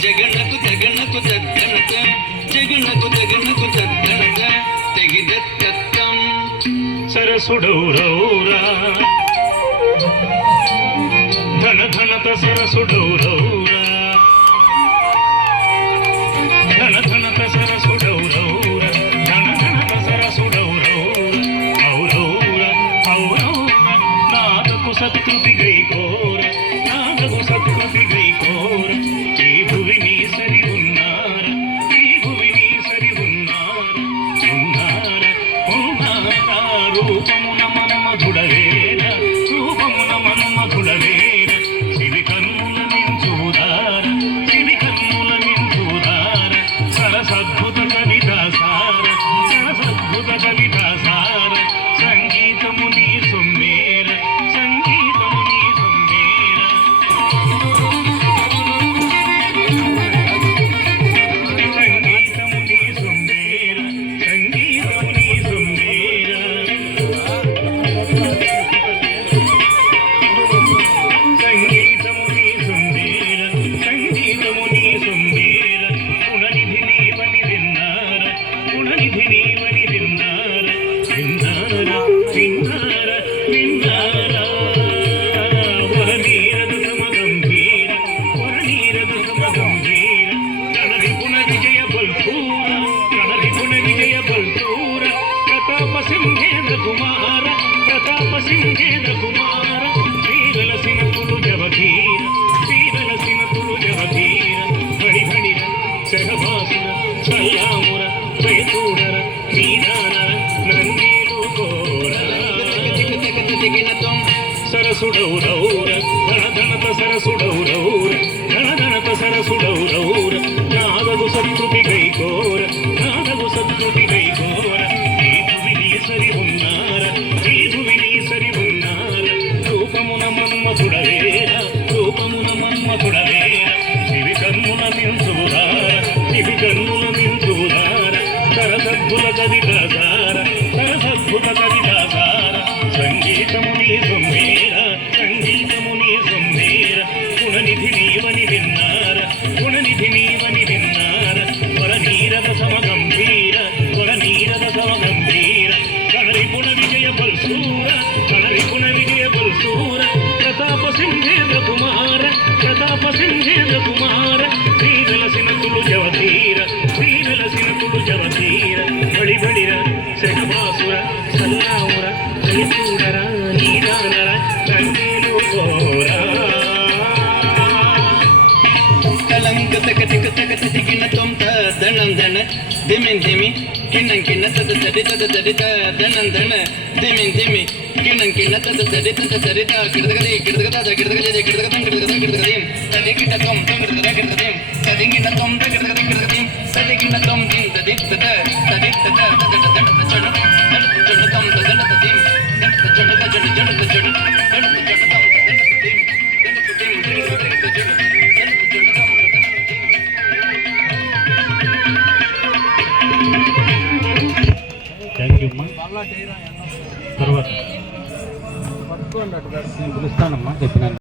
జగనకు తగనకు తగ్గనక జగనకు తగనకు తగ్గనక తెగిదత్తత్తం సరసుడౌరౌరా ధన ధనత సరసుడౌరౌరా ధన ధనత సరసుడౌరౌరా ధన ధనత సరసుడౌరౌరా ఔరౌరా ఔరౌరా నాదకు సత్కృతి గైకోర నాదకు సత్కృతి గైకోర ఈ భువిని సరి ఉన్నార ఈ భువిని సరి ఉన్నార ఉన్నార ఉన్నార రూపమున మన్మధుడవేర రూపమున మన్మధుడవేర శివి కన్నుల నించూదార శివి కన్నుల నించూదార సరసద్భుత కవితాసార సరసద్భుత కవితాసార సంగీతము నీ సొమ్మేర సంగీతము నీ సొమ్మేర సంగీతము నీ సొమ్మేర సంగీతము నీ సొమ్మేర సంగీతము నీ సొమ్మేర సంగీతము నీ సొమ్మేర గుణనిధి నీవని విన్నార గుణనిధి నీవని విన్నార విన్నార విన్నార విన్నార వరనీరదు సమగంభీర వరనీరదు సమగంభీర గణరి గుణ విజయ బల్పూర గణరి గుణ విజయ బల్పూర ప్రతాప సింహేంద్ర కుమార ప్రతాప సింహేంద్ర కుమార శ్రీవలసిన తులు జవధీర శ్రీవలసిన తులు జవధీర బడి బడిర శరభాసుర ఛయాముర చైతూడర నీదానర నన్నేలు కోర సరసుడౌరౌర ధనధనత సరసుడౌరౌర ధనధనత సరసుడౌరౌర నాదగు సత్కృతి గైకోర నాదగు సత్కృతి గైకోర ఈ భువిని సరి ఉన్నార ఈ భువిని సరి ఉన్నార రూపమున మన్మధుడవేర రూపమున మన్మధుడవేర శివి కన్నుల నించుదార శివి కన్నుల నించుదార సరసద్భుత కవితాసార సరసద్భుత కవితాసార సంగీతము నీ సొమ్మేర సంగీతము నీ సొమ్మేర గుణనిధి నీవని విన్నార గుణనిధి నీవని విన్నార వరనీరద సమగంభీర వరనీరద సమగంభీర గణరి గుణ విజయ బల్సూర గణరి గుణ విజయ బల్సూర ప్రతాప సింహేంద్ర కుమార ప్రతాప సింహేంద్ర కుమార శ్రీవలసిన తులు జవధీర శ్రీవలసిన తులు జవధీర బడి బడిర శరభాసుర సల్లాముర చైతూడర నీదానర రంగేలు కోర కలంక తక తిక తక తికిన తొంత దణం దణ దిమిన్ దిమి కిన్నం కిన్న తద తడి తద తడి దణం దణ దిమిన్ దిమి కిన్నం కిన్న తద తడి తద తడి కిడదగది కిడదగద కిడదగజే కిడదగదం కిడదగదం కిడదగదీం తడి కిట తొం కిడదగద కిడదగదీం తడి కిట తొం కిడదగద కిడదగదీం తడి కిట తొం కిన్ తడి తద తడి తద తద తద చడ తడ చడ తొం తద తదీం తడ చడ చడ చడ చడ చడ తడ చడ తొం తద తదీం తడ తదీం తడ చడ థ్యాంక్ యూ అమ్మా తర్వాత నేను పిలుస్తానమ్మా చెప్పినాను